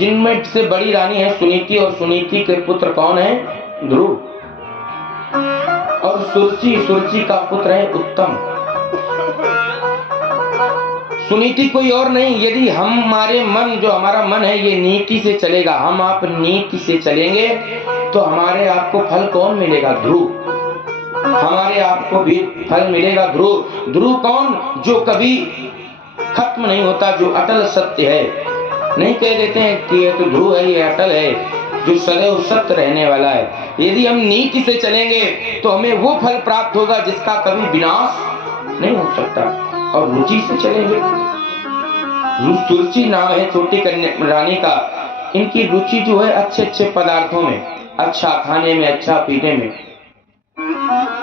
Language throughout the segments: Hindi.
जिनमें से बड़ी रानी है सुनीति और सुनीति के पुत्र कौन है? ध्रुव। और सुरुचि का पुत्र है उत्तम। सुनीति कोई और नहीं। यदि हमारे मन, जो हमारा मन है, ये नीति से चलेगा, हम आप नीति से चलेंगे तो हमारे आपको फल कौन मिलेगा? ध्रुव। हमारे आपको भी फल मिलेगा ध्रुव। ध्रुव कौन? जो कभी खत्म नहीं होता, जो अटल सत्य है। नहीं कह देते हैं कि ये तो ध्रुव है, ये अटल है, जो सदैव सत्य रहने वाला है। यदि हम नीति से चलेंगे तो हमें वो फल प्राप्त होगा जिसका कभी विनाश नहीं हो सकता। और रुचि से चलेंगे, सुरुचि नाम है छोटी कन्या रानी का। इनकी रुचि जो है अच्छे अच्छे पदार्थों में, अच्छा खाने में, अच्छा पीने में,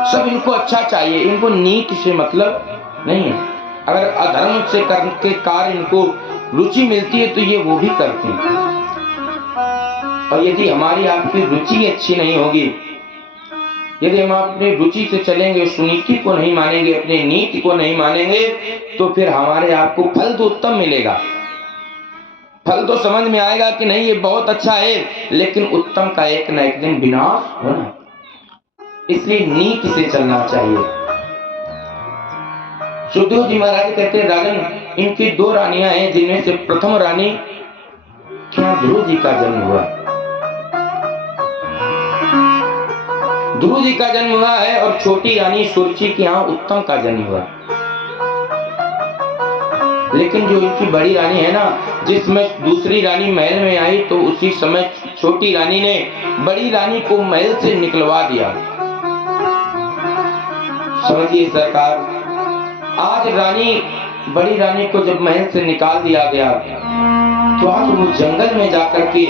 सब इनको अच्छा चाहिए। इनको नीति से मतलब नहीं है। अगर अधर्म से करके कार्य इनको रुचि मिलती है तो ये वो भी करते हैं। और यदि हमारी आपकी रुचि अच्छी नहीं होगी, यदि हम अपनी रुचि से चलेंगे, सुनीति को नहीं मानेंगे, अपनी नीति को नहीं मानेंगे, तो फिर हमारे आपको फल तो उत्तम मिलेगा। फल तो समझ में आएगा कि नहीं ये बहुत अच्छा है, लेकिन उत्तम का एक न एक दिन विनाश होना। इसलिए नीति से चलना चाहिए। सुखदेव जी महाराज कहते हैं, राजन इनकी दो रानियां हैं, जिनमें से प्रथम रानी क्या ध्रुव जी का जन्म हुआ। ध्रुव जी का जन्म हुआ है और छोटी रानी सुरुचि के यहाँ उत्तम का जन्म हुआ। लेकिन जो इनकी बड़ी रानी है ना, जिसमें दूसरी रानी महल में आई तो उसी समय छोटी रानी ने बड़ी रानी को महल से निकलवा दिया। समझिए सरकार, आज बड़ी रानी को जब महल से निकाल दिया गया तो आज वो जंगल में जाकर के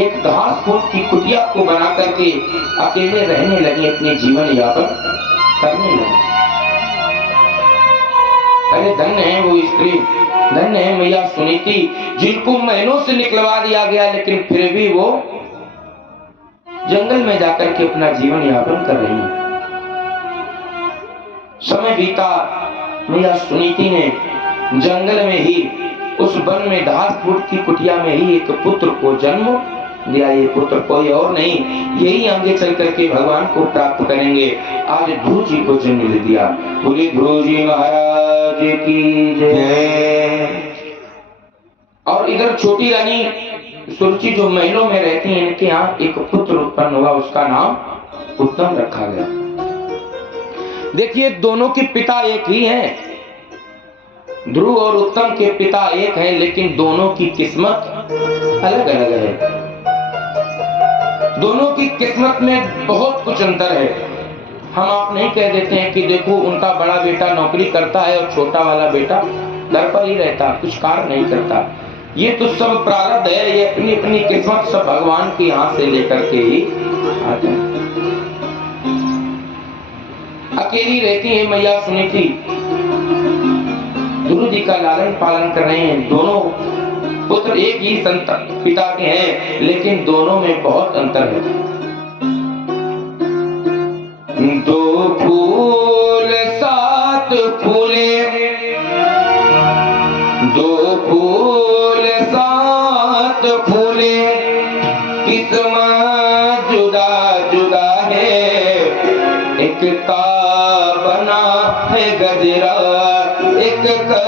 एक घास फूस की कुटिया को बना करके अकेले रहने लगी, अपने जीवन यापन करने लगी। अरे धन्य है वो स्त्री, धन्य है मैया सुनीति, जिनको महलों से निकलवा दिया गया, लेकिन फिर भी वो जंगल में जाकर के अपना जीवन यापन कर रही है। समय बीता, मैया सुनीति ने जंगल में ही, उस वन में घास फूस की कुटिया में ही एक पुत्र को जन्म दिया। ये पुत्र कोई और नहीं, यही आगे चल करके भगवान को प्राप्त करेंगे। आज ध्रुव जी को जन्म दिया। बोले ध्रुव जी महाराज की जय। और इधर छोटी रानी सुरुचि जो महलों में रहती है, इनके यहाँ एक पुत्र उत्पन्न हुआ, उसका नाम उत्तम रखा गया। देखिए दोनों के पिता एक ही हैं, ध्रुव और उत्तम के पिता एक हैं, लेकिन दोनों की किस्मत अलग अलग है। दोनों की किस्मत में बहुत कुछ अंतर है। हम आप नहीं कह देते हैं कि देखो उनका बड़ा बेटा नौकरी करता है और छोटा वाला बेटा घर पर ही रहता, कुछ कार्य नहीं करता। ये तो सब प्रारब्ध है, ये अपनी अपनी किस्मत सब भगवान के यहाँ से लेकर के ही आते हैं। अकेली रहती है मैया सुनीति, ध्रुव जी का लालन पालन कर रहे हैं। दोनों पुत्र एक ही संतान पिता के हैं, लेकिन दोनों में बहुत अंतर है। दो फूल सात फूले, दो फूल सात फूले, किस्मत जुदा जुदा है, एक का बना है गजरा, एक का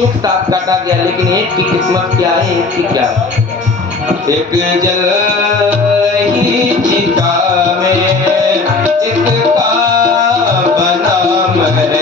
एक साथ काटा गया, लेकिन एक की किस्मत क्या है, एक की क्या है। एक जल ही चिता में एक का बना महल,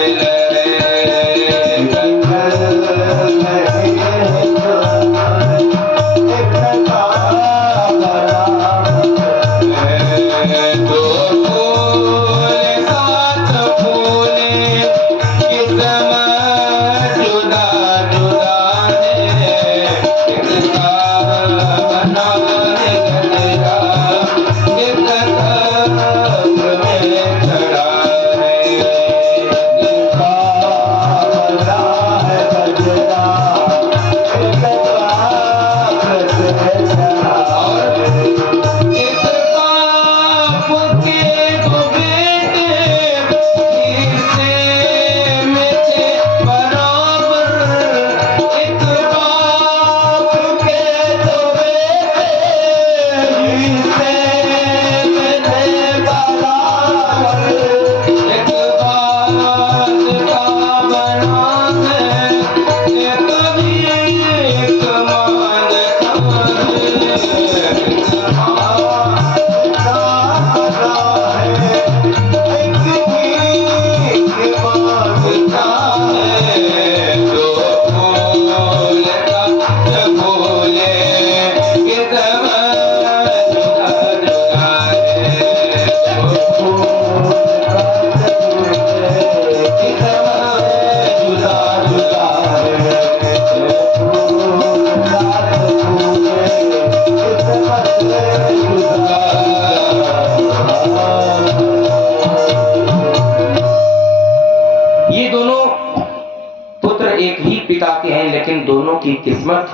लेकिन दोनों की किस्मत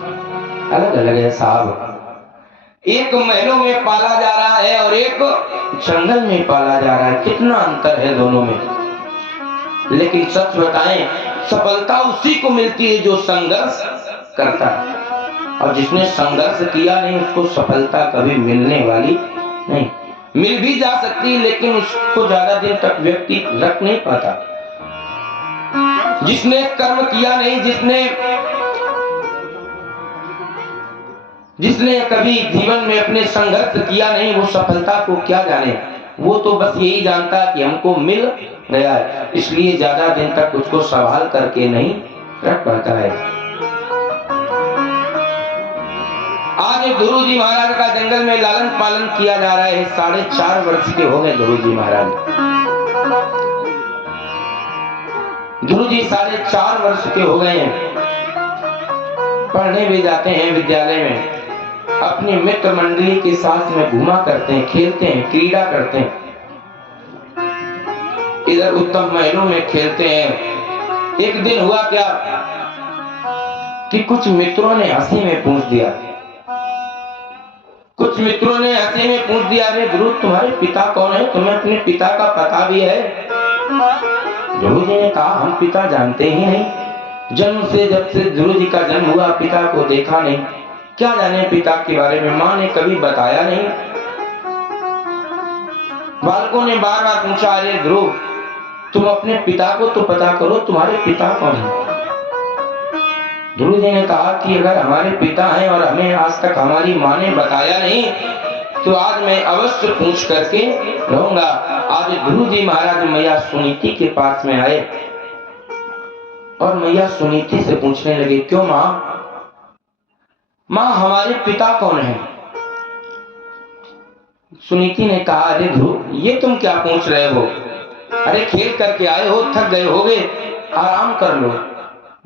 अलग अलग है साहब। एक महलों में पाला जा रहा है और एक जंगल में पाला जा रहा है, कितना अंतर है दोनों में। लेकिन सच बताएं, सफलता उसी को मिलती है जो संघर्ष करता है, और जिसने संघर्ष किया नहीं उसको सफलता कभी मिलने वाली नहीं। मिल भी जा सकती है लेकिन उसको ज्यादा दिन तक व्यक्ति रख नहीं पाता। जिसने कर्म किया नहीं, जिसने कभी जीवन में अपने संघर्ष किया नहीं, वो सफलता को क्या जाने। वो तो बस यही जानता कि हमको मिल गया है, इसलिए ज्यादा दिन तक उसको संभाल करके नहीं रख पाता है। आज ध्रुव जी महाराज का जंगल में लालन पालन किया जा रहा है। 4.5 वर्ष के हो गए ध्रुव जी महाराज। ध्रुव जी 4.5 वर्ष के हो गए हैं। पढ़ने भी जाते हैं विद्यालय में, अपनी मित्र मंडली के साथ में घूमा करते हैं, खेलते हैं, क्रीड़ा करते हैं, इधर उत्तम महलों में खेलते हैं। एक दिन हुआ क्या कि कुछ मित्रों ने हंसी में पूछ दिया, अरे ध्रुव तुम्हारे पिता कौन है, तुम्हें अपने पिता का पता भी है? ध्रुव जी ने कहा हम पिता जानते ही नहीं, जन्म से जब से ध्रुव जी का जन्म हुआ पिता को देखा नहीं, क्या जाने पिता के बारे में, माँ ने कभी बताया नहीं। बालकों ने बार बार पूछा, अरे ध्रुव तुम अपने पिता को तो पता करो, तुम्हारे पिता कौन है? ध्रुव जी ने कहा कि अगर हमारे पिता हैं और हमें आज तक हमारी माँ ने बताया नहीं तो आज मैं अवश्य पूछ करके रहूंगा। आज ध्रुव जी महाराज मैया सुनीति के पास में आए और मैया सुनीति से पूछने लगे, क्यों माँ हमारे पिता कौन है? सुनीति ने कहा, अरे ध्रुव ये तुम क्या पूछ रहे हो, अरे खेल करके आए हो, थक गए होगे, आराम कर लो।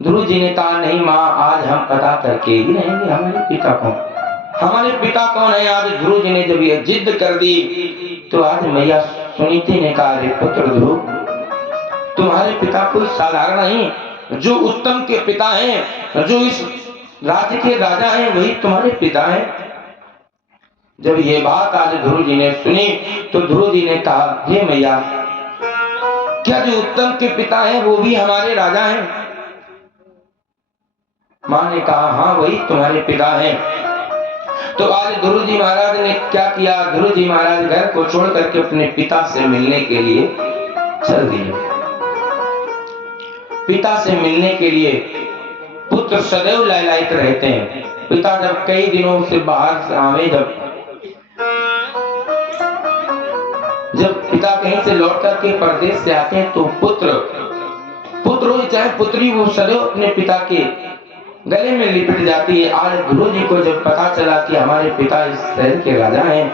ध्रुव जी ने कहा, नहीं माँ आज हम पता करके ही रहेंगे हमारे पिता कौन है। आज ध्रुव जी ने जब ये जिद कर दी तो आज मैया सुनीति ने कहा, अरे पुत्र ध्रुव तुम्हारे पिता कोई साधारण नहीं, जो उत्तम के पिता हैं, जो इस राज्य के राजा हैं, वही तुम्हारे पिता हैं। जब ये बात आज ध्रुव जी ने सुनी तो ध्रुव जी ने कहा, हे मैया क्या जो उत्तम के पिता हैं वो भी हमारे राजा हैं? माँ ने कहा, हाँ वही तुम्हारे पिता हैं। तो आज ध्रुव जी महाराज ने क्या किया, ध्रुव जी महाराज घर को छोड़ करके अपने पिता से मिलने के लिए चल दिए। पिता से मिलने के लिए पुत्र सदैव ललायित रहते हैं। पिता जब कई दिनों से बाहर से आवे, जब पिता कहीं से लौट करके परदेश से आते हैं तो पुत्र हो चाहे पुत्री, वो सदैव अपने पिता के गले में लिपट जाती है। आज ध्रुव जी को जब पता चला कि हमारे पिता इस शहर के राजा हैं,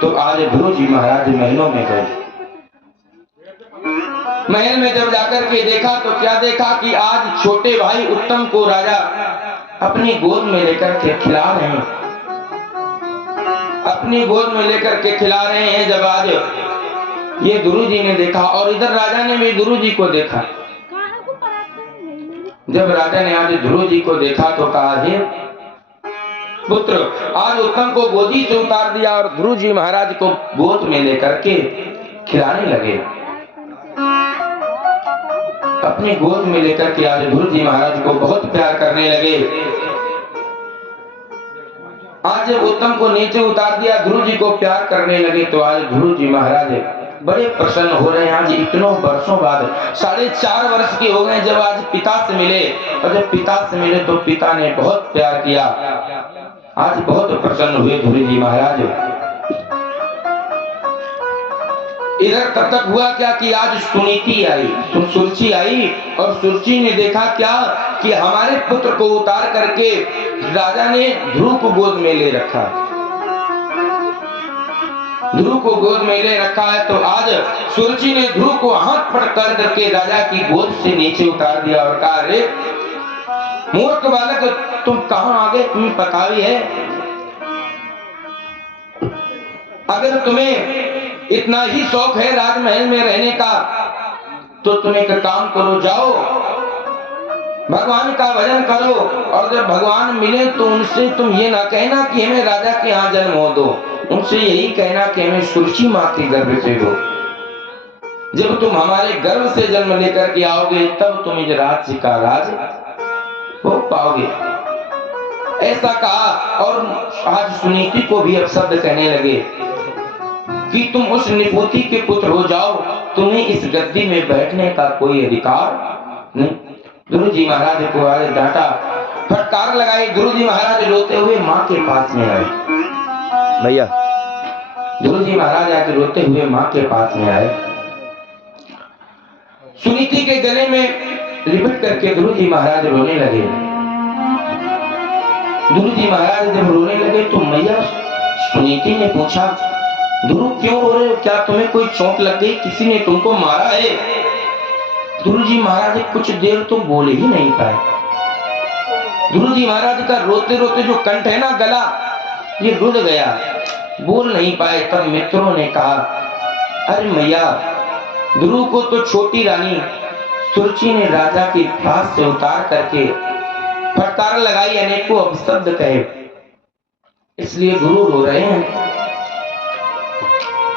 तो आज ध्रुव जी महाराज महलों में गए। महल में जब जाकर के देखा तो क्या देखा कि आज छोटे भाई उत्तम को राजा अपनी गोद में लेकर के खिला रहे हैं, अपनी गोद में लेकर के खिला रहे हैं। जब आज ये ध्रुव जी ने देखा और इधर राजा ने भी ध्रुव जी को देखा, जब राजा ने आज ध्रुव जी को देखा तो कहा, हे पुत्र, आज उत्तम को गोदी से उतार दिया और ध्रुव जी महाराज को गोद में लेकर के खिलाने लगे। अपनी गोद में लेकर के आज ध्रुव जी महाराज को बहुत प्यार करने लगे। आज जब उत्तम को नीचे उतार दिया, ध्रुव जी को प्यार करने लगे, तो आज ध्रुव जी महाराज बड़े प्रसन्न हो रहे हैं। आज इतनों वर्षों बाद 4.5 वर्ष के हो गए जब आज पिता से मिले, और जब पिता से मिले तो पिता ने बहुत प्यार किया। आज बहुत प्रसन्न हुए ध्रुव जी महाराज। इधर तब तक हुआ क्या कि आज सुनीति आई, सुरुचि आई, और सुरुचि ने देखा क्या कि हमारे पुत्र को उतार करके राजा ने ध्रुव को गोद में ले रखा, ध्रुव को गोद में ले रखा है। तो आज सुरुचि ने ध्रुव को हाथ पकड़ करके राजा की गोद से नीचे उतार दिया और कहा, अरे मूर्ख बालक, तुम कहां आ गए, तुम्हें पता भी है? अगर तुम्हें इतना ही शौक है राजमहल में रहने का, तो तुम एक काम करो, जाओ भगवान का भजन करो, और जब भगवान मिले तो उनसे तुम ये ना कहना कि हमें राजा के यहाँ जन्म हो दो, उनसे यही कहना कि हमें सुरुचि माँ के गर्भ से दो। जब तुम हमारे गर्भ से जन्म लेकर के आओगे तब तुम इस राज्य का राज हो पाओगे, ऐसा कहा। और आज सुनीति को भी अब शब्द कहने लगे कि तुम उस निपुति के पुत्र हो जाओ, तुम्हें इस गद्दी में बैठने का कोई अधिकार नहीं। ध्रुव जी महाराज को आज डांटा, फटकार लगाई। ध्रुव जी महाराज रोते हुए माँ के पास में आए। भैया, ध्रुव जी महाराज आके रोते हुए माँ के पास में आए। सुनीति के गले में लिपट करके ध्रुव जी महाराज रोने लगे। ध्रुव जी महाराज जब रोने लगे तो मैया सुनीति ने पूछा, ध्रुव क्यों रो रहे हो, क्या तुम्हें कोई चोट लग गई, किसी ने तुमको मारा है? ध्रुव जी महाराज कुछ देर तो बोले ही नहीं पाए। ध्रुव जी महाराज का रोते रोते जो कंठ है ना, गला, ये रुड़ गया, बोल नहीं पाए। तब मित्रों ने कहा, अरे मैया, ध्रुव को तो छोटी रानी सुरुचि ने राजा के पास से उतार करके फटकार लगाई, अनेकों अपशब्द कहे, इसलिए ध्रुव रो रहे हैं।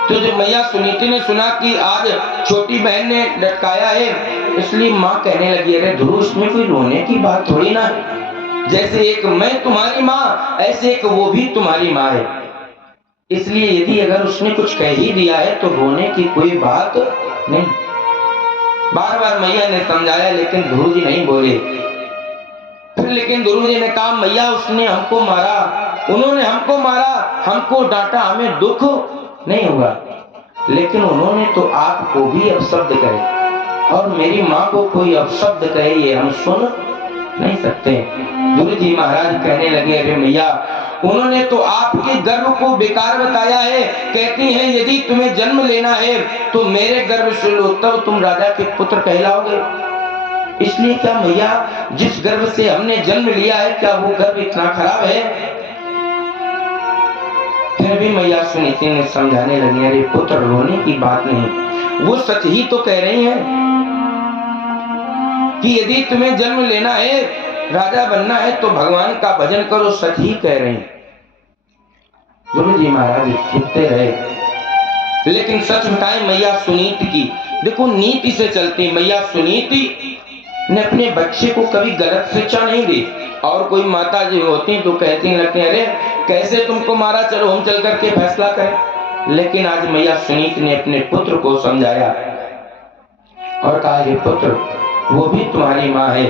तो जब मैया सुनीति ने सुना कि आज छोटी बहन ने लटकाया है, इसलिए माँ कहने लगी, अरे ध्रुव, इसमें कोई रोने की बात थोड़ी ना, जैसे एक मैं तुम्हारी माँ, ऐसे एक वो भी तुम्हारी माँ है, इसलिए यदि अगर उसने कुछ कह ही दिया है तो रोने की कोई बात नहीं। बार बार मैया ने समझाया, लेकिन ध्रुव जी नहीं बोले। फिर लेकिन ध्रुव जी ने कहा, मैया उसने हमको मारा, उन्होंने हमको मारा, हमको डांटा, हमें दुख नहीं हुआ, लेकिन उन्होंने तो आपको भी अपशब्द कहे, और मेरी माँ को कोई अपशब्द कहे ये हम सुन नहीं सकते। ध्रुव जी महाराज कहने लगे, अरे मैया, उन्होंने तो आपके गर्भ को बेकार बताया है, कहती हैं यदि तुम्हें जन्म लेना है तो मेरे गर्भ से लो, तब तुम राजा के पुत्र कहलाओगे। इसलिए क्या मैया, जिस गर्भ से हमने जन्म लिया है, क्या वो गर्भ इतना खराब है? फिर भी मैया सुनीति ने समझाने लगी, अरे पुत्र, रोने की बात नहीं, वो सच ही तो कह रही हैं कि यदि तुम्हें जन्म लेना है, राजा बनना है, तो भगवान का भजन करो, सच ही कह रहे हैं। ध्रुव जी महाराज सुनते रहे, लेकिन सच बताएं मैया सुनीति की, देखो नीति से चलती मैया सुनीति ने अपने बच्चे को कभी गलत शिक्षा नहीं दी। और कोई माता जी होती तो कहती लगती, अरे कैसे तुमको मारा, चलो हम चल करके फैसला करें। लेकिन आज मैया सुनीति ने अपने पुत्र को समझाया और कहा, हे पुत्र, वो भी तुम्हारी माँ है,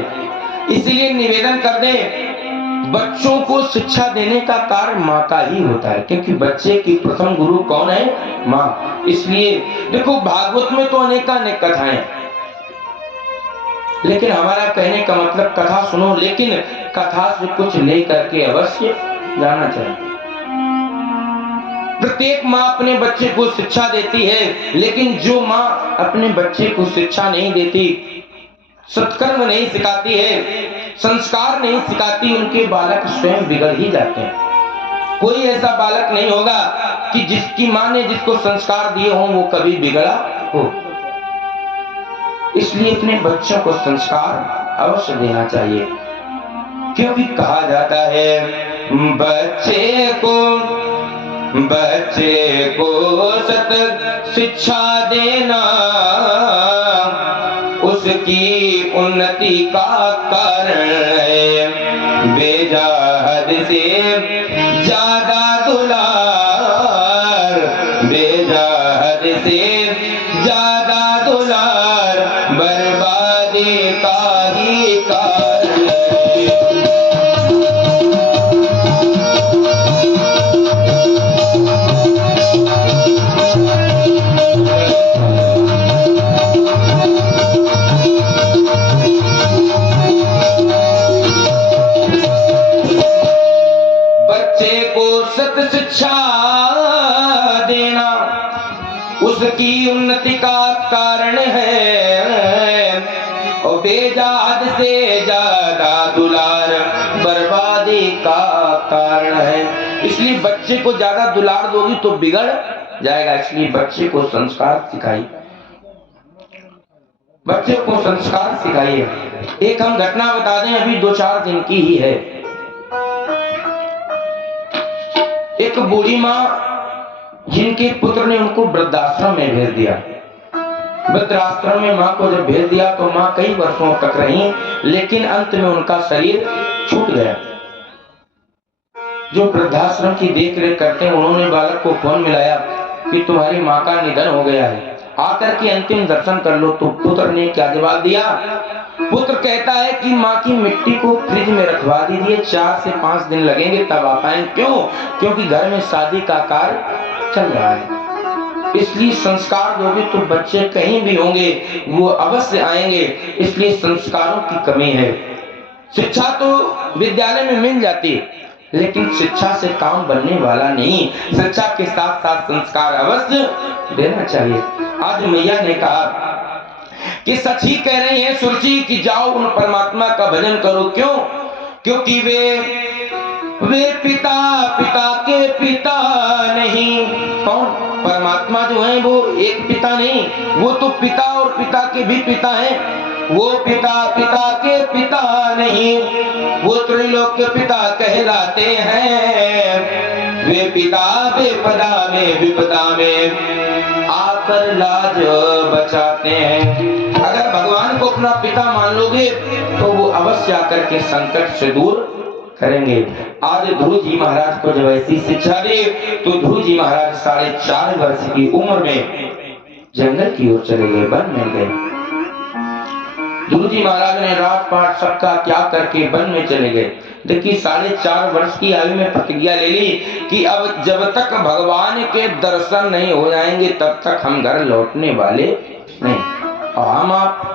इसलिए निवेदन कर दे, बच्चों को शिक्षा देने का कार्य माँ का ही होता है, क्योंकि बच्चे की प्रथम गुरु कौन है? माँ। इसलिए देखो भागवत में तो अनेकानेक कथाएं, लेकिन हमारा कहने का मतलब कथा सुनो, लेकिन कथा से कुछ ले करके अवश्य जाना चाहिए। प्रत्येक माँ अपने बच्चे को शिक्षा देती है, लेकिन जो माँ अपने बच्चे को शिक्षा नहीं देती, सत्कर्म नहीं सिखाती है, संस्कार नहीं सिखाती, उनके बालक स्वयं बिगड़ ही जाते हैं। कोई ऐसा बालक नहीं होगा कि जिसकी माँ ने जिसको संस्कार दिए हों वो कभी बिगड़ा हो। इसलिए अपने बच्चों को संस्कार अवश्य देना चाहिए, क्योंकि कहा जाता है बच्चे को सत शिक्षा देना उसकी उन्नति का कारण है, बेजा हद से ज्यादा दुलार, बेजा हद से ज्यादा दुलार बर्बादी का ही कारण है। उसकी उन्नति का कारण है, और बेजाद से ज्यादा दुलार बर्बादी का कारण है। इसलिए बच्चे को ज्यादा दुलार दोगी तो बिगड़ जाएगा। इसलिए बच्चे को संस्कार सिखाइए, बच्चे को संस्कार सिखाइए। एक हम घटना बता दें, अभी 2-4 दिन की ही है। एक बूढ़ी माँ जिनके पुत्र ने उनको वृद्धाश्रम में भेज दिया, वृद्धाश्रम में माँ को जब भेज दिया तो माँ कई वर्षों तक रही, लेकिन अंत में उनका शरीर छूट गया। जो वृद्धाश्रम की देख रेख करते हैं उन्होंने बालक को फोन मिलाया कि तुम्हारी माँ का निधन हो गया है, आकर के अंतिम दर्शन कर लो। तो पुत्र ने क्या जवाब दिया? पुत्र कहता है कि माँ की मिट्टी को फ्रिज में रखवा दीजिए, 4 से 5 दिन लगेंगे तब आ पाएंगे। क्यों? क्योंकि घर में शादी का कार्य चल रहा है। इसलिए संस्कार दोगे तो बच्चे कहीं भी होंगे वो अवश्य आएंगे। इसलिए संस्कारों की कमी है। शिक्षा तो विद्यालय में मिल जाती है, लेकिन शिक्षा से काम बनने वाला नहीं। शिक्षा के साथ साथ संस्कार अवश्य देना चाहिए। आज मैया ने कहा कि सच ही कह रही है सुरुचि कि जाओ उन परमात्मा का भजन करो। क्यों? क्योंकि वे पिता के पिता नहीं। कौन? परमात्मा जो है वो एक पिता नहीं, वो तो पिता और पिता के भी पिता हैं। वो पिता के पिता नहीं, वो त्रिलोक के पिता कहलाते हैं। वे पिता बेपदा में विपदा में आकर लाज बचाते हैं। अगर भगवान को अपना पिता मान लोगे तो वो अवश्य आकर के संकट से दूर करेंगे। आज ध्रुव जी महाराज को जब ऐसी शिक्षा दी तो ध्रुव जी महाराज 4.5 वर्ष की उम्र में जंगल की ओर चले गए, वन में गए। ध्रुव जी महाराज ने रात पाठ सबका त्याग करके वन में चले गए। देखिए 4.5 वर्ष की आयु में प्रतिज्ञा ले ली कि अब जब तक भगवान के दर्शन नहीं हो जाएंगे तब तक हम घर लौटने वाले नहीं। और हम आप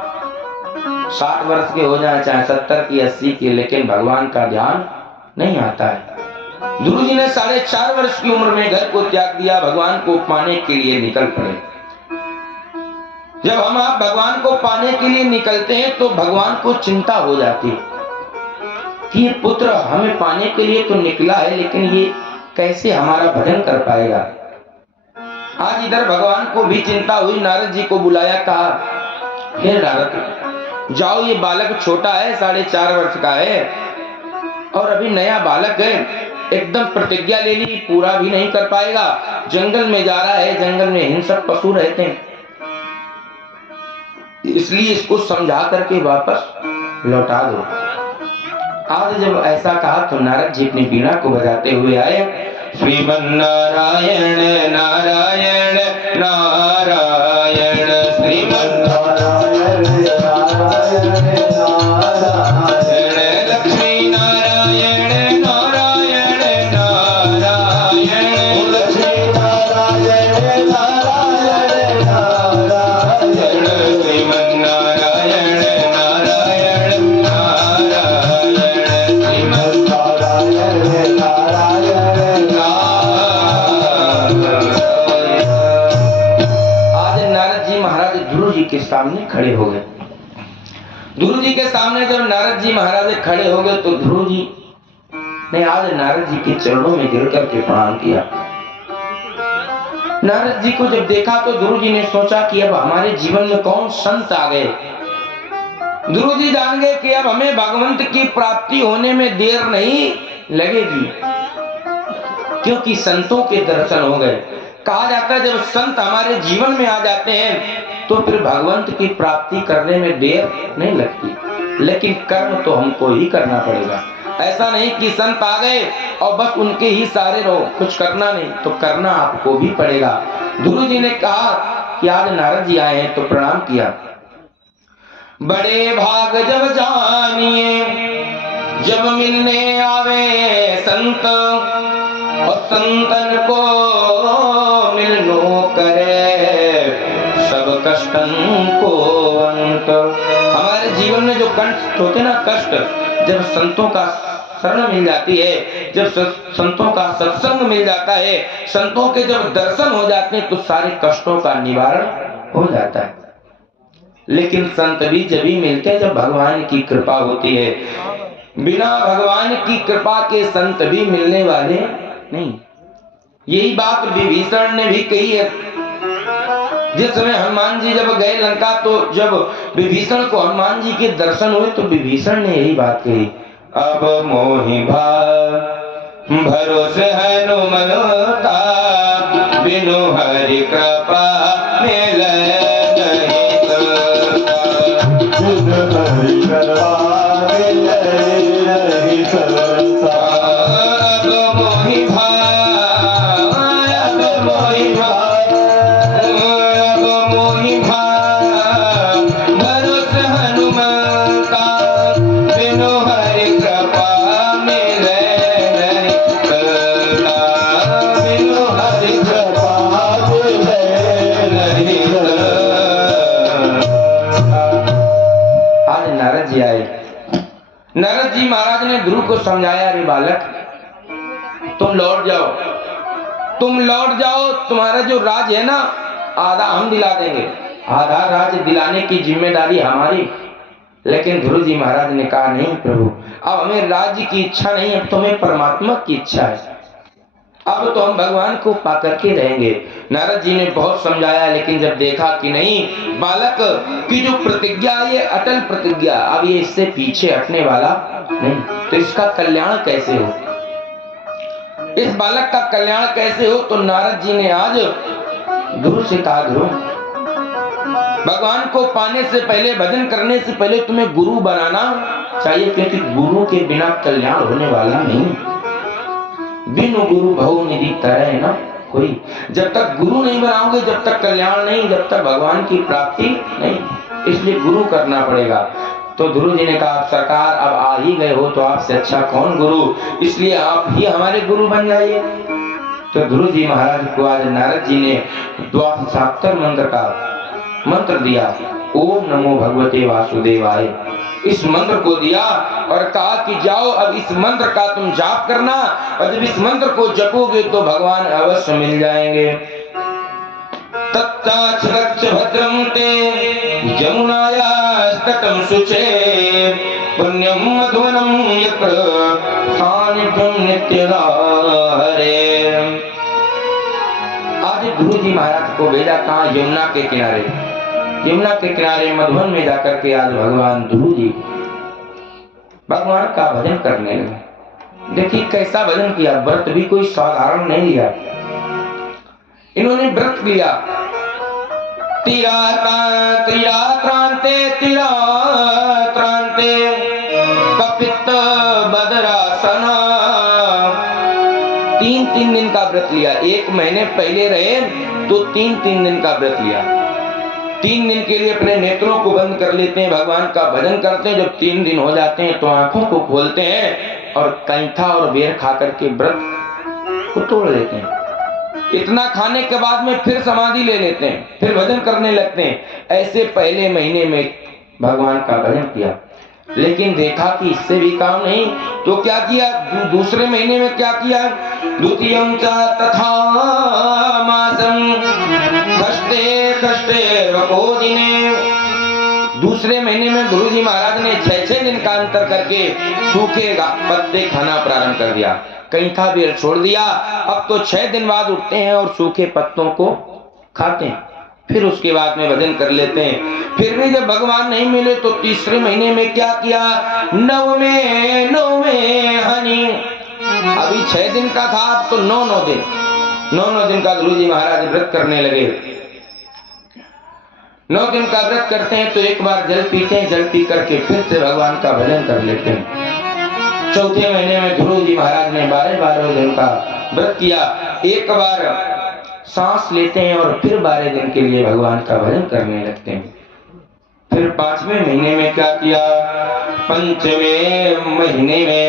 60 वर्ष के हो जाए, चाहे 70 की 80 की, लेकिन भगवान का ध्यान नहीं आता है। ध्रुव जी ने 4.5 वर्ष की उम्र में घर को त्याग दिया, भगवान को पाने के लिए निकल पड़े। जब हम आप भगवान को पाने के लिए निकलते हैं तो भगवान को चिंता हो जाती है कि ये पुत्र हमें पाने के लिए तो निकला है, लेकिन ये कैसे हमारा भजन कर पाएगा। आज इधर भगवान को भी चिंता हुई, नारद जी को बुलाया, कहा हे नारद जाओ, ये बालक छोटा है, 4.5 वर्ष का है और अभी नया बालक है, एकदम प्रतिज्ञा ले ली, पूरा भी नहीं कर पाएगा। जंगल में जा रहा है, जंगल में हिंसक पशु रहते हैं, इसलिए इसको समझा करके वापस लौटा दो। आज जब ऐसा कहा तो नारद जी अपनी वीणा को बजाते हुए आए। श्रीमन्नारायण नारायण नारायण, श्रीमन्नारायण नारायण नारायण, सामने खड़े हो गए। ध्रुव जी के सामने जब नारद जी महाराज खड़े हो गए तो ध्रुव जी ने आज नारद जी के चरणों में गिर करके प्रणाम किया। नारद जी को जब देखा तो ध्रुव जी ने सोचा कि अब हमारे जीवन में कौन संत आ गए। ध्रुव जी जान गए कि अब हमें भगवंत की प्राप्ति होने में देर नहीं लगेगी, क्योंकि संतों के दर्शन हो गए। कहा जाता है जब संत हमारे जीवन में आ जाते हैं तो फिर भगवंत की प्राप्ति करने में देर नहीं लगती, लेकिन कर्म तो हमको ही करना पड़ेगा। ऐसा नहीं कि संत आ गए और बस उनके ही सारे रहो, कुछ करना नहीं, तो करना आपको भी पड़ेगा। ध्रुव जी ने कहा कि आज नारद जी आए हैं तो प्रणाम किया। बड़े भाग जब जानिए जब मिलने आवे संत, और संतन को मिलनो करे सब कष्टन को अंत। हमारे जीवन में जो कष्ट होते ना, कष्ट, जब संतों का शरण मिल जाती है, जब संतों का सत्संग मिल जाता है, संतों के जब दर्शन हो जाते हैं तो सारे कष्टों का निवारण हो जाता है। लेकिन संत भी जब ही मिलते हैं जब भगवान की कृपा होती है। बिना भगवान की कृपा के संत भी मिलने वाले नहीं। यही बात विभीषण ने भी कही है। जिस समय हनुमान जी जब गए लंका तो जब विभीषण को हनुमान जी के दर्शन हुए तो विभीषण ने यही बात कही, अब मोहि भरोसे हनुमता बिनु हरि कृपा मिले नहीं। नारद जी महाराज ने ध्रुव को समझाया, अरे बालक तुम लौट जाओ, तुम्हारा जो राज है ना आधा हम दिला देंगे, आधा राज दिलाने की जिम्मेदारी हमारी। लेकिन ध्रुव जी महाराज ने कहा नहीं प्रभु, अब हमें राज्य की इच्छा नहीं, अब तो हमें परमात्मा की इच्छा है, अब तो हम भगवान को पाकर के रहेंगे। नारद जी ने बहुत समझाया, लेकिन जब देखा कि नहीं, बालक की जो प्रतिज्ञा है ये अटल प्रतिज्ञा, अब ये इससे पीछे हटने वाला नहीं, तो इसका कल्याण कैसे हो, इस बालक का कल्याण कैसे हो। तो नारद जी ने आज ध्रुव से कहा, ध्रुव भगवान को पाने से पहले, भजन करने से पहले तुम्हें गुरु बनाना चाहिए, क्योंकि गुरु के बिना कल्याण होने वाला नहीं। बिनु गुरु भव निधि तरह ना कोई, जब तक गुरु नहीं बनाओगे जब तक कल्याण नहीं, जब तक भगवान की प्राप्ति नहीं, इसलिए गुरु करना पड़ेगा। तो ध्रुव जी ने कहा, सरकार अब आ ही गए हो तो आपसे अच्छा कौन गुरु, इसलिए आप ही हमारे गुरु बन जाइए। तो ध्रुव जी महाराज को आज नारद जी ने द्वादशाक्षर मंत्र का मंत्र दिया, ओम नमो भगवते वासुदेवाय, इस मंत्र को दिया और कहा कि जाओ अब इस मंत्र का तुम जाप करना, और जब इस मंत्र को जपोगे तो भगवान अवश्य मिल जाएंगे। तच्चाच्छ भद्रं ते यमुनायास्तटं शुचे पुण्यं मधुवनं यत्र सानिध्यं नित्यदारे। आज ध्रुव जी महाराज को भेजा कहा, यमुना के किनारे, यमुना के किनारे मधुवन में जाकर के आज भगवान ध्रुव जी भगवान का भजन करने लगे। देखिए कैसा भजन किया, व्रत भी कोई साधारण नहीं लिया, इन्होंने व्रत लिया। तीरात्रांते कपित बदरासना, 3 दिन का व्रत लिया। 1 महीने पहले रहे तो 3 दिन का व्रत लिया। 3 दिन के लिए अपने नेत्रों को बंद कर लेते हैं, भगवान का भजन करते हैं। जब 3 दिन हो जाते हैं तो आंखों को खोलते हैं और कैंथा और बेर खा करके व्रत को तोड़ लेते हैं। इतना खाने के बाद में फिर समाधि ले लेते हैं, फिर भजन करने लगते हैं। ऐसे पहले महीने में भगवान का भजन किया, लेकिन देखा कि इससे भी काम नहीं, तो क्या किया, दूसरे महीने में क्या किया, द्वितीयं च तथा मासं कष्टे कष्टे रको दिने दूसरे महीने में ध्रुव जी महाराज ने 6-6 दिन का अंतर करके सूखे पत्ते खाना प्रारंभ कर दिया। कहीं था बेर छोड़ दिया। अब तो 6 दिन बाद उठते हैं और सूखे पत्तों को खाते हैं, फिर उसके बाद में भजन कर लेते हैं। फिर भी जब भगवान नहीं मिले तो तीसरे महीने में क्या किया, नवमे हनी, अभी 6 दिन का था, अब तो 9 दिन का ध्रुव जी महाराज व्रत करने लगे। 9 दिन का व्रत करते हैं तो एक बार जल पीते हैं, जल पी करके फिर से भगवान का भजन कर लेते हैं। चौथे महीने में ध्रुव जी महाराज ने 12 दिन का व्रत किया। एक बार सांस लेते हैं और फिर 12 दिन के लिए भगवान का भजन करने लगते हैं। फिर 5वें महीने में क्या किया, 5वें महीने में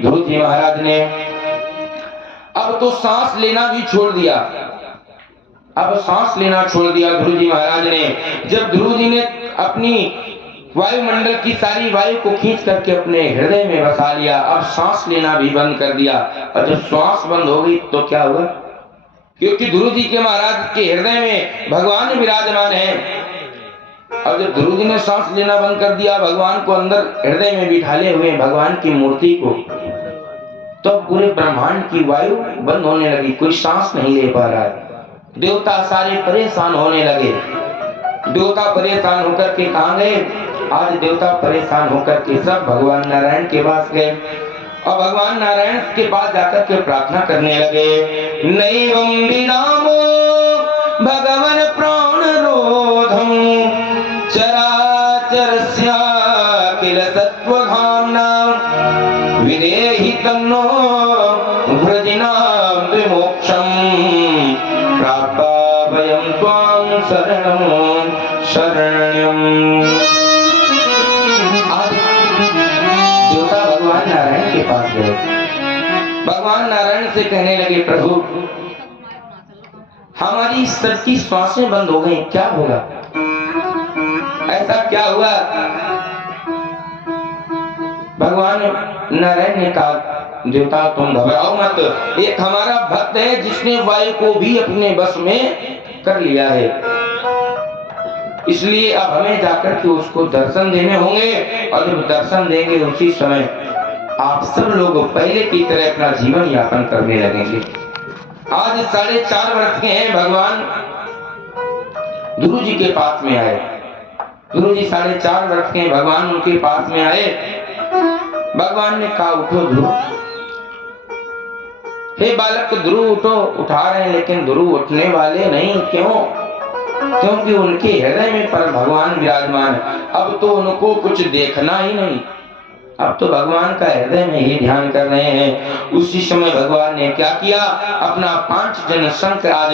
ध्रुव जी महाराज ने अब तो सांस लेना भी छोड़ दिया। अब सांस लेना छोड़ दिया ध्रुव जी महाराज ने। जब ध्रुव जी ने अपनी वायुमंडल की सारी वायु को खींच करके अपने हृदय में बसा लिया, अब सांस लेना भी बंद कर दिया। और जब श्वास बंद हो गई तो क्या हुआ, क्योंकि ध्रुव जी के महाराज के हृदय में भगवान विराजमान है। अब जब ध्रुव जी ने सांस लेना बंद कर दिया, भगवान को अंदर हृदय में बिठाले हुए भगवान की मूर्ति को, तो पूरे ब्रह्मांड की वायु बंद होने लगी, कोई सांस नहीं ले पा रहा है। देवता सारे परेशान होने लगे। देवता परेशान होकर के कहां गए, आज देवता परेशान होकर के सब भगवान नारायण के पास गए और भगवान नारायण के पास जाकर के प्रार्थना करने लगे। नैवं विदामो भगवन प्राण रोधम चराचरस्य किल सत्वधाम्ना विदेहि तन्नो व्रजिनां विमोक्षम् प्राप्ता वयं त्वां शरणं। देवता भगवान नारायण के पास गए। भगवान नारायण से कहने लगे, प्रभु हमारी सबकी श्वासें बंद हो गई, क्या होगा, ऐसा क्या हुआ। भगवान नारायण ने कहा, देवता तुम घबराओ मत, एक हमारा भक्त है जिसने वायु को भी अपने बस में कर लिया है, इसलिए अब हमें जाकर के उसको दर्शन देने होंगे। और जब दर्शन देंगे उसी समय आप सब लोग पहले की तरह अपना जीवन यापन करने लगेंगे। आज 4.5 वर्ष के हैं, भगवान ध्रुव जी के पास में आए। ध्रुव जी 4.5 वर्ष के हैं, भगवान उनके पास में आए। भगवान ने कहा, उठो ध्रुव, हे बालक ध्रुव उठो। उठा रहे हैं लेकिन ध्रुव उठने वाले नहीं, क्यों, क्योंकि उनके हृदय में पर भगवान विराजमान है। अब तो उनको कुछ देखना ही नहीं, अब तो भगवान का हृदय में ही ध्यान कर रहे हैं। उसी समय भगवान ने क्या किया, अपना 5 जन शंख आज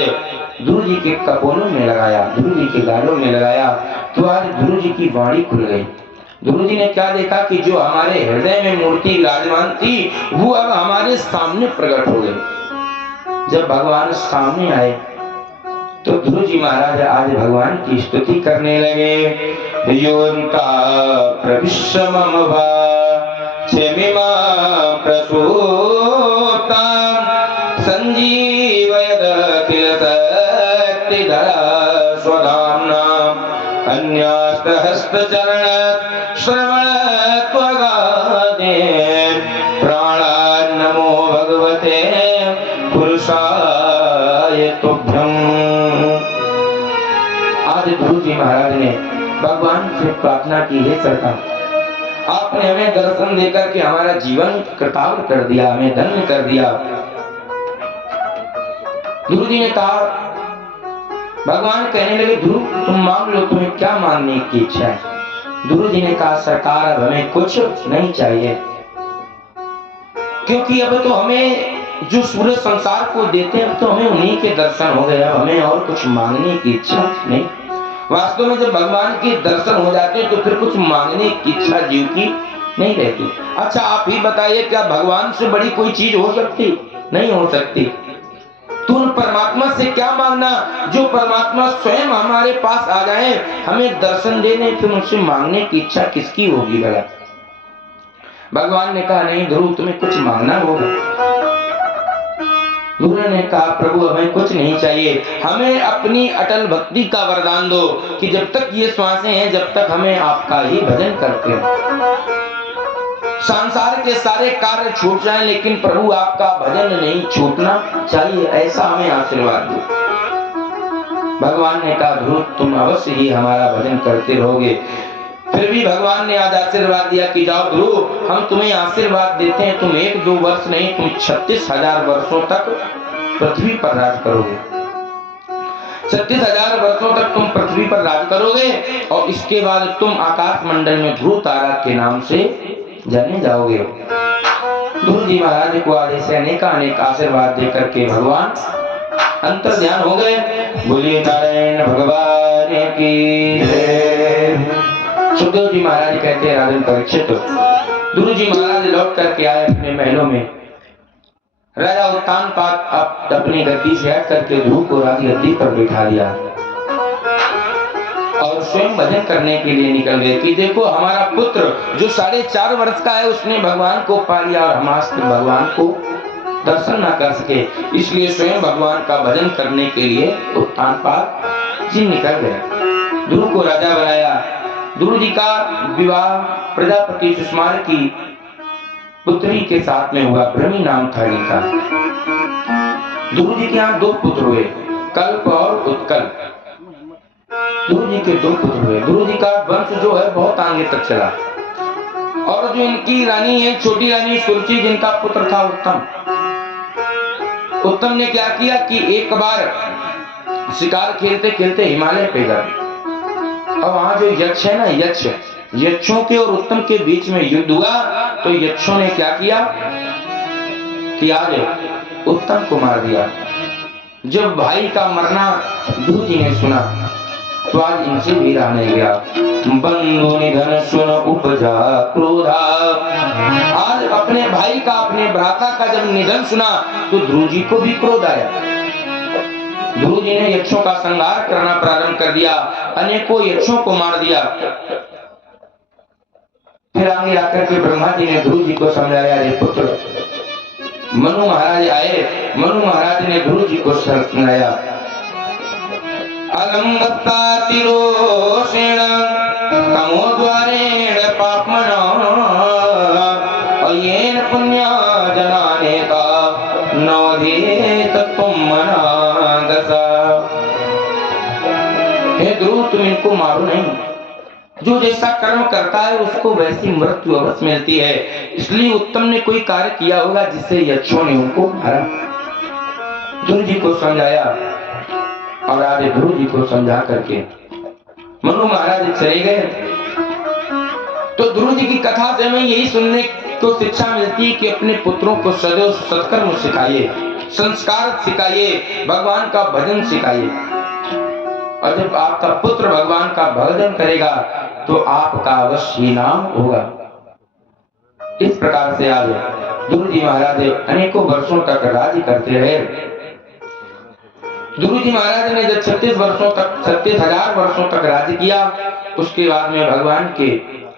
ध्रुव जी के कपोलों में लगाया, ध्रुव जी के गालों में लगाया, तो आज ध्रुव जी की वाणी खुल गई। ध्रुव जी ने क्या देखा कि जो हमारे हृदय में मूर्ति विराजमान थी वो अब हमारे सामने प्रकट हो गई। जब भगवान सामने आए तो ध्रुव जी महाराज आज भगवान की स्तुति करने लगे। योन्ता प्रविश्य मम वाचमिमा प्रसूता संजीवयद किल शक्तिधरा स्वधाम्ना अन्यस्तहस्तचरण श्रवण त्वगादे प्राणान् नमो भगवते पुरुषाय तुभ्यम्। आज ध्रुव जी महाराज ने भगवान से प्रार्थना की, है सरकार आपने हमें दर्शन देकर के हमारा जीवन कृतार्थ कर दिया, हमें धन्य कर दिया। ध्रुव जी ने कहा, भगवान कहने लगे, ध्रुव तुम मांग लो, तुम्हें क्या मांगने की इच्छा है। ध्रुव जी ने कहा, सरकार अब हमें कुछ नहीं चाहिए, क्योंकि अब तो हमें जो सूर्य संसार को देते हैं, अब तो हमें उन्हीं के दर्शन हो गए, अब हमें और कुछ मांगने की इच्छा नहीं। वास्तव में जब भगवान के दर्शन हो जाते हैं तो फिर कुछ मांगने की इच्छा जीव की नहीं रहती। अच्छा आप ही बताइए, क्या भगवान से बड़ी कोई चीज हो सकती, नहीं हो सकती। तो उन परमात्मा से क्या मांगना, जो परमात्मा स्वयं हमारे पास आ जाए, हमें दर्शन देने, फिर उनसे मांगने की इच्छा किसकी होगी भला। भगवान ने कहा, नहीं ध्रुव तुम्हें कुछ मांगना होगा। ध्रुव ने कहा प्रभु हमें कुछ नहीं चाहिए, हमें अपनी अटल भक्ति का वरदान दो कि जब तक ये श्वासें हैं जब तक हमें आपका ही भजन करते हैं। संसार के सारे कार्य छूट जाएं लेकिन प्रभु आपका भजन नहीं छूटना चाहिए, ऐसा हमें आशीर्वाद दो। भगवान ने कहा ध्रुव तुम अवश्य ही हमारा भजन करते रहोगे। फिर भी भगवान ने आज आशीर्वाद दिया कि जाओ ध्रुव हम तुम्हें आशीर्वाद देते हैं, तुम 1-2 वर्ष नहीं तुम 36,000 वर्षों तक पृथ्वी पर राज करोगे। 36,000 वर्षों तक तुम पृथ्वी पर राज करोगे और इसके बाद तुम आकाश मंडल में ध्रुव तारा के नाम से जाने जाओगे। ध्रुव जी महाराज को आज ऐसे अनेक आशीर्वाद देकर के भगवान अंतर ध्यान हो गए। बोलिए नारायण भगवान की जय। सुखदेव जी महाराज कहते हैं राजन परीक्षित, ध्रुव जी महाराज लौट करके आए अपने महलों में। राजा उत्तानपाद अपनी गद्दी से हट करके ध्रुव को राजगद्दी पर बिठा दिया और स्वयं भजन करने के लिए निकल गए कि देखो हमारा पुत्र जो 4.5 वर्ष का है उसने भगवान को पा लिया और हम आज तक भगवान को दर्शन न कर सके, इसलिए स्वयं भगवान का भजन करने के लिए उत्तानपाद जी निकल गए। ध्रुव को राजा बनाया। ध्रुव जी का विवाह प्रजापति सुषमार की पुत्री के साथ में हुआ, ब्रह्मी नाम था इनका। ध्रुव जी के यहाँ 2 पुत्र हुए, कल्प और उत्कल। ध्रुव जी के 2 पुत्र हुए। ध्रुव जी का वंश जो है बहुत आगे तक चला और जो इनकी रानी है छोटी रानी सुरुचि जिनका पुत्र था उत्तम, उत्तम ने क्या किया कि एक बार शिकार खेलते खेलते हिमालय पे गए और वहां जो यक्ष है ना, यक्षों के और उत्तम के बीच में युद्ध हुआ तो यक्षों ने क्या किया कि आज उत्तम को मार दिया। जब भाई का मरना ध्रुव जी ने सुना तो आज इनसे भी रहा नहीं गया। बंधु निधन सुन उपजा क्रोधा, आज अपने भाई का अपने भ्राता का जब निधन सुना तो ध्रुव जी को भी क्रोध आया। ध्रुव जी ने यक्षों का संहार करना प्रारंभ कर दिया, अनेकों यक्षों को मार दिया। फिर आगे आकर के ब्रह्मा जी ने ध्रुव जी को समझाया, रे पुत्र। मनु महाराज आए, मनु महाराज ने ध्रुव जी को समझाया, अलंगतातिरोषेण तमोद्वारेण पापमना अयेन पुण्या जनानेता नवधेत तुमनागसा। हे ध्रुव तुम इनको मारो नहीं, जो जैसा कर्म करता है उसको वैसी मृत्यु अवश्य मिलती है। इसलिए उत्तम ने कोई कार्य किया होगा जिससे यक्षों ने उनको मारा। ध्रुव जी को समझाया और आगे ध्रुव जी को समझा करके मनु महाराज चले गए। तो ध्रुव जी की कथा से हमें यही सुनने को शिक्षा मिलती है कि अपने पुत्रों को सदैव सत्कर्म सिखाइए, संस्कार सिखाइए, भगवान का भजन सिखाइए। और जब आपका पुत्र भगवान का भजन करेगा तो आपका अवश्य नाम होगा। इस प्रकार से आज ध्रुव जी महाराज अनेकों वर्षों तक राज्य करते रहे। ध्रुव जी महाराज ने जब 36,000 वर्षों तक राज्य किया उसके बाद में भगवान के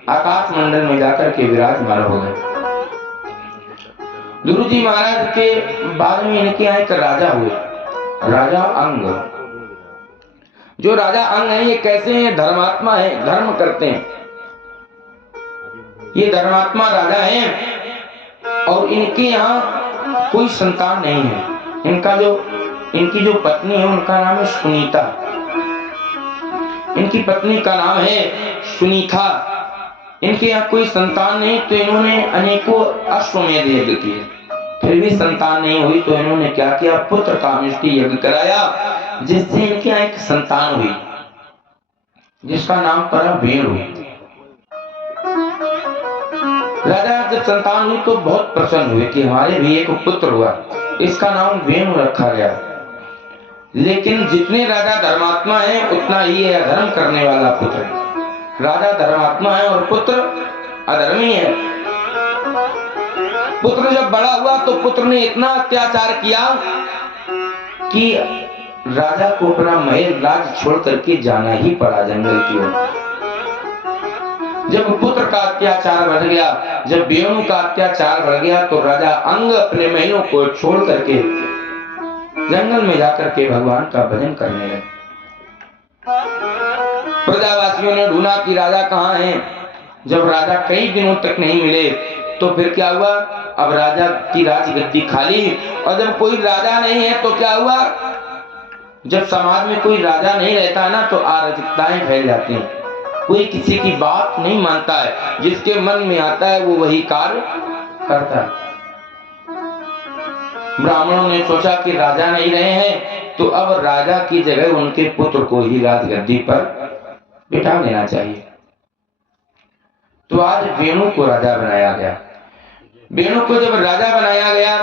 आकाश मंडल में जाकर के विराजमान हो गए। ध्रुव जी महाराज के बाद में इनके यहाँ एक राजा हुए, राजा अंग। जो राजा अंग है ये कैसे हैं? धर्मात्मा है, धर्म करते हैं, ये धर्मात्मा राजा हैं और इनके यहाँ कोई संतान नहीं है। इनकी जो पत्नी है उनका नाम है सुनीता। इनकी पत्नी का नाम है सुनीता। इनके यहाँ कोई संतान नहीं तो इन्होंने अनेकों अश्वमेध यज्ञ किए, फिर भी संतान नहीं हुई तो इन्होंने क्या किया, पुत्र कामेष्टि यज्ञ कराया जिससे इनके यहाँ एक संतान हुई जिसका नाम पड़ा वेणु। राजा जब संतान हुई तो बहुत प्रसन्न हुए कि हमारे भी एक पुत्र हुआ, इसका नाम वेणु रखा गया। लेकिन जितने राजा धर्मात्मा है उतना ही है अधर्म करने वाला पुत्र। राजा धर्मात्मा है और पुत्र अधर्मी है। पुत्र जब बड़ा हुआ तो पुत्र ने इतना अत्याचार किया कि राजा को अपना महल राज छोड़ करके जाना ही पड़ा जंगल की ओर। जब पुत्र का अत्याचार बढ़ गया, जब वेणु का अत्याचार बढ़ गया तो राजा अंग अपने महलों को छोड़ करके जंगल में जाकर के भगवान का भजन करने लगे। प्रजावासियों ने ढूंढा कि राजा कहाँ है। जब राजा कई दिनों तक नहीं मिले तो फिर क्या हुआ, अब राजा की राजगद्दी खाली। और जब कोई राजा नहीं है तो क्या हुआ, जब समाज में कोई राजा नहीं रहता ना तो अराजकताएं फैल जाती हैं। कोई किसी की बात नहीं मानता है, जिसके मन में आता है वो वही कार्य करता है। ब्राह्मणों ने सोचा कि राजा नहीं रहे हैं तो अब राजा की जगह उनके पुत्र को ही राजगद्दी पर बिठा लेना चाहिए। तो आज वेणु को राजा बनाया गया। वेणु को जब राजा बनाया गया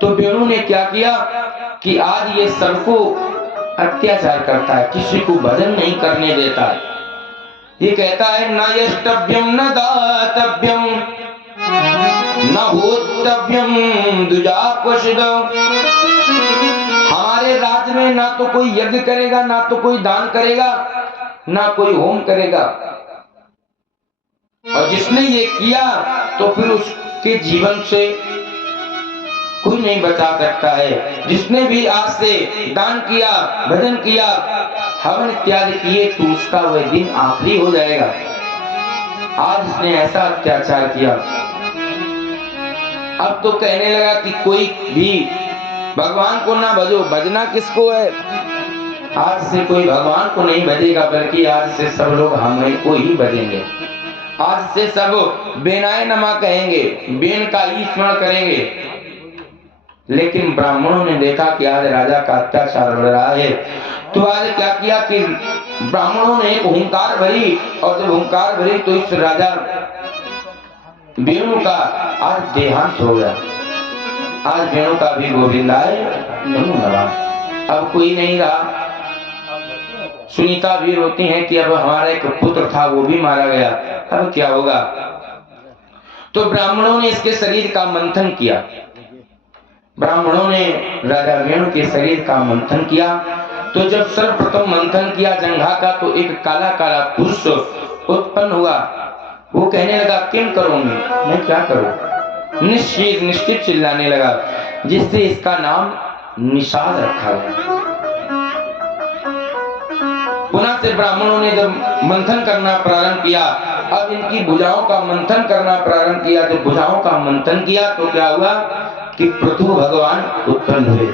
तो वेणु ने क्या किया कि आज ये सबको अत्याचार करता है, किसी को भजन नहीं करने देता है। ये कहता है न यष्टव्यम न दातव्यम न होतव्यम द्विजाक्वशिद। हमारे राज्य में ना तो कोई यज्ञ करेगा, ना तो कोई दान करेगा, ना कोई होम करेगा। और जिसने ये किया तो फिर उसके जीवन से कोई नहीं बचा सकता है। जिसने भी आज से दान किया, भजन किया, हवन इत्यादि किए तो उसका वह दिन आखिरी हो जाएगा। आज इसने ऐसा अत्याचार किया। अब तो कहने लगा कि कोई भी भगवान को ना भजो, भजना किसको है। आज से कोई भगवान को नहीं भजेगा, बल्कि आज से सब लोग हमें को ही भजेंगे। आज से सब बेनाए नमा कहेंगे, बेन का ही स्मरण करेंगे। लेकिन ब्राह्मणों ने देखा कि आज राजा का अत्याचार बढ़ रहा है, तो आज क्या किया कि ब्राह्मणों ने एक हुंकार भरी। और जब हुंकार भरी तो इस राजा वेणु का आज देहांत हो गया। आज वेणु का भी गोविंदाय नमो नमः। अब कोई नहीं रहा। सुनीता भी रोती हैं कि अब हमारा एक पुत्र था वो भी मारा गया, अब क्या होगा। तो ब्राह्मणों ने इसके शरीर का मंथन किया। ब्राह्मणों ने राजा वेणु के शरीर का मंथन किया। तो जब सर्वप्रथम मंथन किया जंघा का तो एक काला काला पुष्प उत्पन्न हुआ। वो कहने लगा किम करूंगी, मैं क्या करूं। निश्चित चिल्लाने लगा, जिससे इसका नाम निषाद रखा गया। पुनः से ब्राह्मणों ने जब मंथन करना प्रारंभ किया, अब इनकी भुजाओं का मंथन करना प्रारंभ किया। जब भुजाओं का मंथन किया तो क्या हुआ कि पृथु भगवान उत्पन्न हुए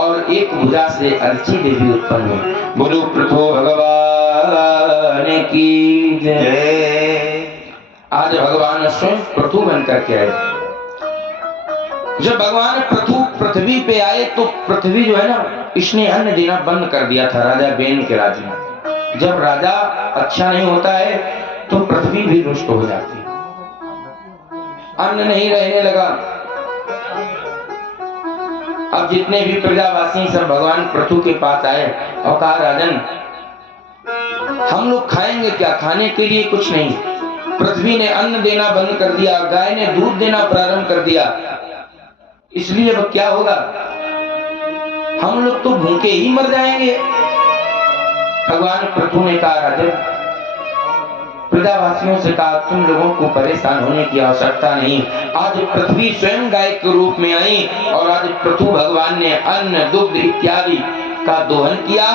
और एक भुजा से अर्ची देवी उत्पन्न हुई। बोलो पृथु भगवान की जय। आज भगवान स्वयं पृथु बन करके आए। जब भगवान पृथ्वी पे आए तो पृथ्वी जो है ना, इसने अन्न देना बंद कर दिया था राजा वेन के राज्य में। जब राजा अच्छा नहीं होता है तो पृथ्वी भी रुष्ट हो जाती है, अन्न नहीं रहने लगा। अब जितने भी प्रजावासी सब भगवान पृथु के पास आए और कहा राजन हम लोग खाएंगे क्या, खाने के लिए कुछ नहीं। पृथ्वी ने अन्न देना बंद कर दिया, गाय ने दूध देना प्रारंभ कर दिया, इसलिए अब क्या होगा, हम लोग तो भूखे ही मर जाएंगे। भगवान पृथु ने कहा राजन, प्रजावासियों से कहा तुम लोगों को परेशान होने की आवश्यकता नहीं। आज पृथ्वी स्वयं गाय के रूप में आई और आज पृथु भगवान ने अन्न दुग्ध इत्यादि का दोहन किया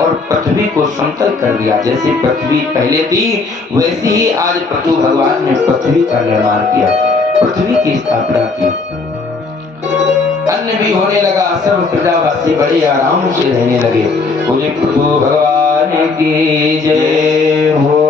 और पृथ्वी को समतल कर दिया। जैसे पृथ्वी पहले थी वैसे ही आज पृथु भगवान ने पृथ्वी का निर्माण किया, पृथ्वी की स्थापना की। अन्न भी होने लगा, सब प्रजावासी बड़े आराम से रहने लगे। बोले पृथु भगवान की जय हो।